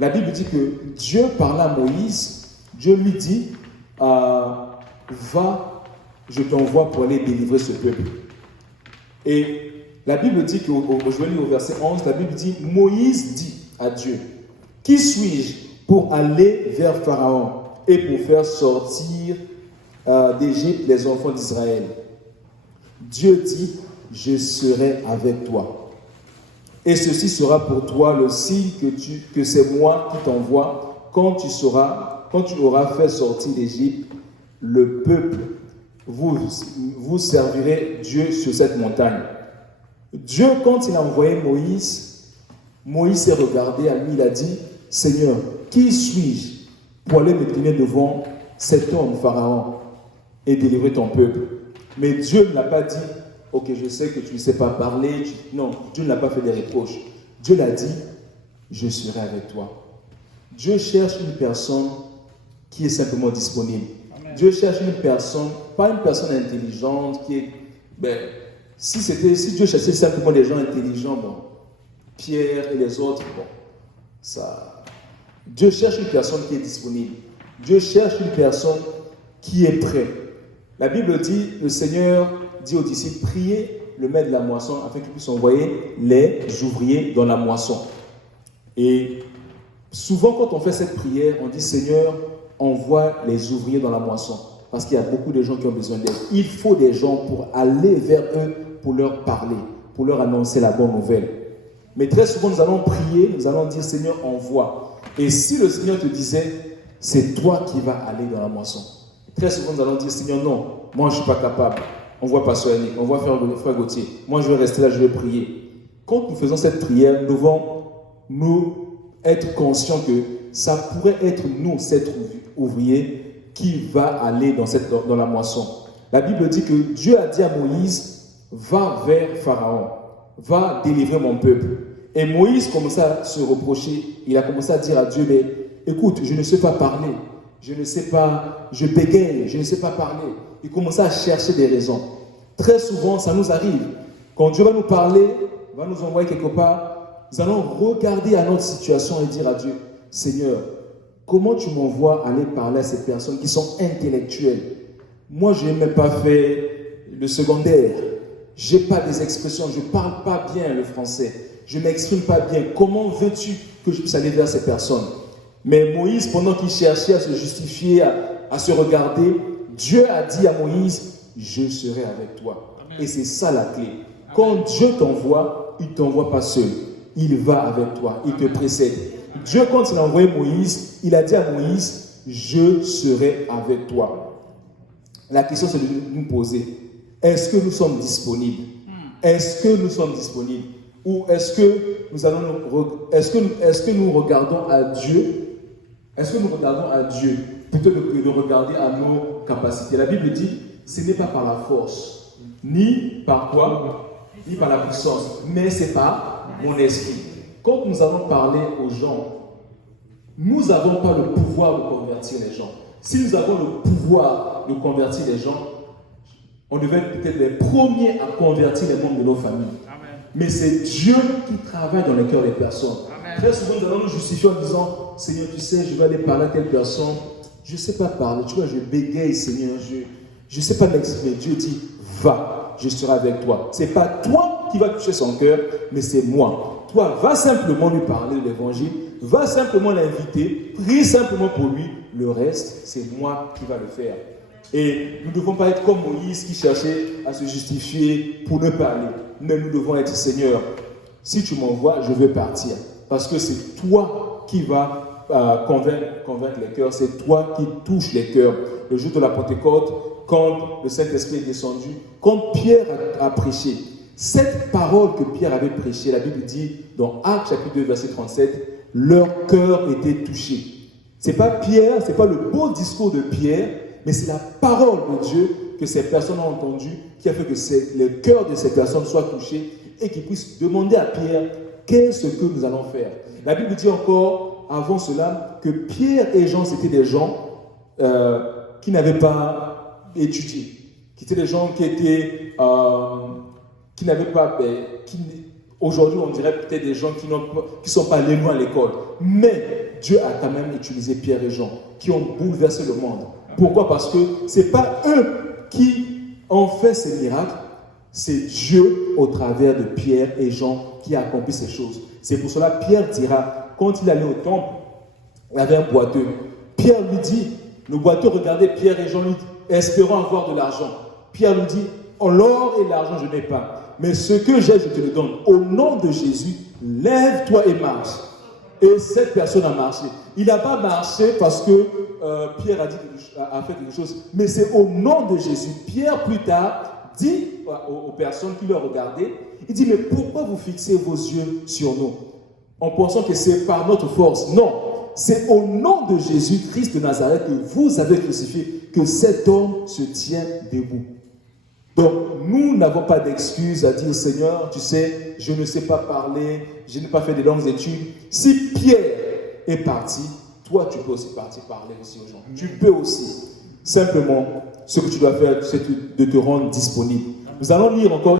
La Bible dit que Dieu parla à Moïse, Dieu lui dit, va, je t'envoie pour aller délivrer ce peuple. Et la Bible dit, je vais lire au verset 11, la Bible dit, Moïse dit à Dieu, qui suis-je pour aller vers Pharaon et pour faire sortir d'Égypte les enfants d'Israël? Dieu dit, je serai avec toi. Et ceci sera pour toi le signe que c'est moi qui t'envoie quand tu auras fait sortir d'Égypte le peuple. Vous servirez Dieu sur cette montagne. Dieu, quand il a envoyé Moïse s'est regardé à lui, il a dit, Seigneur, qui suis-je pour aller me tenir devant cet homme, Pharaon, et délivrer ton peuple? Mais Dieu ne l'a pas dit, ok, je sais que tu ne sais pas parler. Non, Dieu ne l'a pas fait des reproches. Dieu l'a dit, je serai avec toi. Dieu cherche une personne qui est simplement disponible. Amen. Dieu cherche une personne, pas une personne intelligente qui est... si Dieu cherchait simplement des gens intelligents, bon, Pierre et les autres, bon, ça... Dieu cherche une personne qui est disponible. Dieu cherche une personne qui est prête. La Bible dit, le Seigneur dit aux disciples, priez le maître de la moisson afin qu'il puisse envoyer les ouvriers dans la moisson. Et souvent quand on fait cette prière, on dit, Seigneur, envoie les ouvriers dans la moisson. Parce qu'il y a beaucoup de gens qui ont besoin d'aide. Il faut des gens pour aller vers eux, pour leur parler, pour leur annoncer la bonne nouvelle. Mais très souvent, nous allons prier, nous allons dire, Seigneur, envoie. Et si le Seigneur te disait, c'est toi qui vas aller dans la moisson. Très souvent, nous allons dire, Seigneur, non, moi je ne suis pas capable. On voit Pasteur Yannick, on voit Frère Gauthier. Moi, je vais rester là, je vais prier. Quand nous faisons cette prière, nous devons nous être conscients que ça pourrait être nous, cet ouvrier, qui va aller dans la moisson. La Bible dit que Dieu a dit à Moïse, va vers Pharaon, va délivrer mon peuple. Et Moïse commençait à se reprocher, il a commencé à dire à Dieu, mais écoute, je ne sais pas parler, je bégaye, je ne sais pas parler. Il commençait à chercher des raisons. Très souvent, ça nous arrive. Quand Dieu va nous parler, va nous envoyer quelque part, nous allons regarder à notre situation et dire à Dieu, Seigneur, comment tu m'envoies aller parler à ces personnes qui sont intellectuelles? Moi, je n'ai même pas fait le secondaire. Je n'ai pas des expressions, je ne parle pas bien le français. Je ne m'exprime pas bien. Comment veux-tu que je puisse aller vers ces personnes? Mais Moïse, pendant qu'il cherchait à se justifier, à se regarder, Dieu a dit à Moïse, je serai avec toi. Amen. Et c'est ça la clé. Quand Dieu t'envoie, il ne t'envoie pas seul. Il va avec toi, il te précède. Dieu, quand il a envoyé Moïse, il a dit à Moïse, je serai avec toi. La question, c'est de nous poser, est-ce que nous sommes disponibles? Est-ce que nous sommes disponibles? Ou est-ce que nous regardons à Dieu? Est-ce que nous regardons à Dieu plutôt que de regarder à nos capacités? La Bible dit, ce n'est pas par la force, ni par quoi, ni par la puissance, mais c'est par mon esprit. Quand nous allons parler aux gens, nous n'avons pas le pouvoir de convertir les gens. Si nous avons le pouvoir de convertir les gens, on devait être peut-être les premiers à convertir les membres de nos familles. Amen. Mais c'est Dieu qui travaille dans le cœur des personnes. Amen. Très souvent, nous allons nous justifier en disant, Seigneur, tu sais, je vais aller parler à telle personne. Je ne sais pas parler. Tu vois, je bégaye, Seigneur. Je ne sais pas m'exprimer. Dieu dit, va, je serai avec toi. Ce n'est pas toi qui vas toucher son cœur, mais c'est moi. Toi, va simplement lui parler de l'évangile. Va simplement l'inviter. Prie simplement pour lui. Le reste, c'est moi qui va le faire. Et nous ne devons pas être comme Moïse qui cherchait à se justifier pour ne pas aller. Mais nous devons être, Seigneur, si tu m'envoies, je vais partir. Parce que c'est toi qui vas convaincre les cœurs. C'est toi qui touches les cœurs. Le jour de la Pentecôte, quand le Saint-Esprit est descendu, quand Pierre a prêché, cette parole que Pierre avait prêchée, la Bible dit dans Actes chapitre 2, verset 37, leur cœur était touché. Ce n'est pas Pierre, ce n'est pas le beau discours de Pierre, mais c'est la parole de Dieu que ces personnes ont entendue qui a fait que le cœur de ces personnes soit touché et qu'ils puissent demander à Pierre qu'est-ce que nous allons faire. La Bible dit encore, avant cela, que Pierre et Jean, c'était des gens qui n'avaient pas étudié, qui étaient des gens qui n'avaient pas... aujourd'hui, on dirait peut-être des gens qui ne sont pas allés loin à l'école. Mais Dieu a quand même utilisé Pierre et Jean, qui ont bouleversé le monde. Pourquoi? Parce que ce n'est pas eux qui ont fait ces miracles, c'est Dieu au travers de Pierre et Jean qui a accompli ces choses. C'est pour cela que Pierre dira, quand il allait au temple, il y avait un boiteux. Pierre lui dit, le boiteux regardait Pierre et Jean, lui dit, espérant avoir de l'argent. Pierre lui dit, l'or et l'argent je n'ai pas, mais ce que j'ai je te le donne. Au nom de Jésus, lève-toi et marche. Et cette personne a marché. Il n'a pas marché parce que Pierre a fait quelque chose, mais c'est au nom de Jésus. Pierre plus tard dit aux personnes qui le regardaient, il dit, mais pourquoi vous fixez vos yeux sur nous en pensant que c'est par notre force? Non, c'est au nom de Jésus-Christ de Nazareth que vous avez crucifié que cet homme se tient debout. Donc, nous n'avons pas d'excuse à dire, Seigneur, tu sais, je ne sais pas parler, je n'ai pas fait de longues études. Si Pierre est parti, toi, tu peux aussi partir parler aussi aux gens. Tu peux aussi. Simplement, ce que tu dois faire, c'est de te rendre disponible. Nous allons lire encore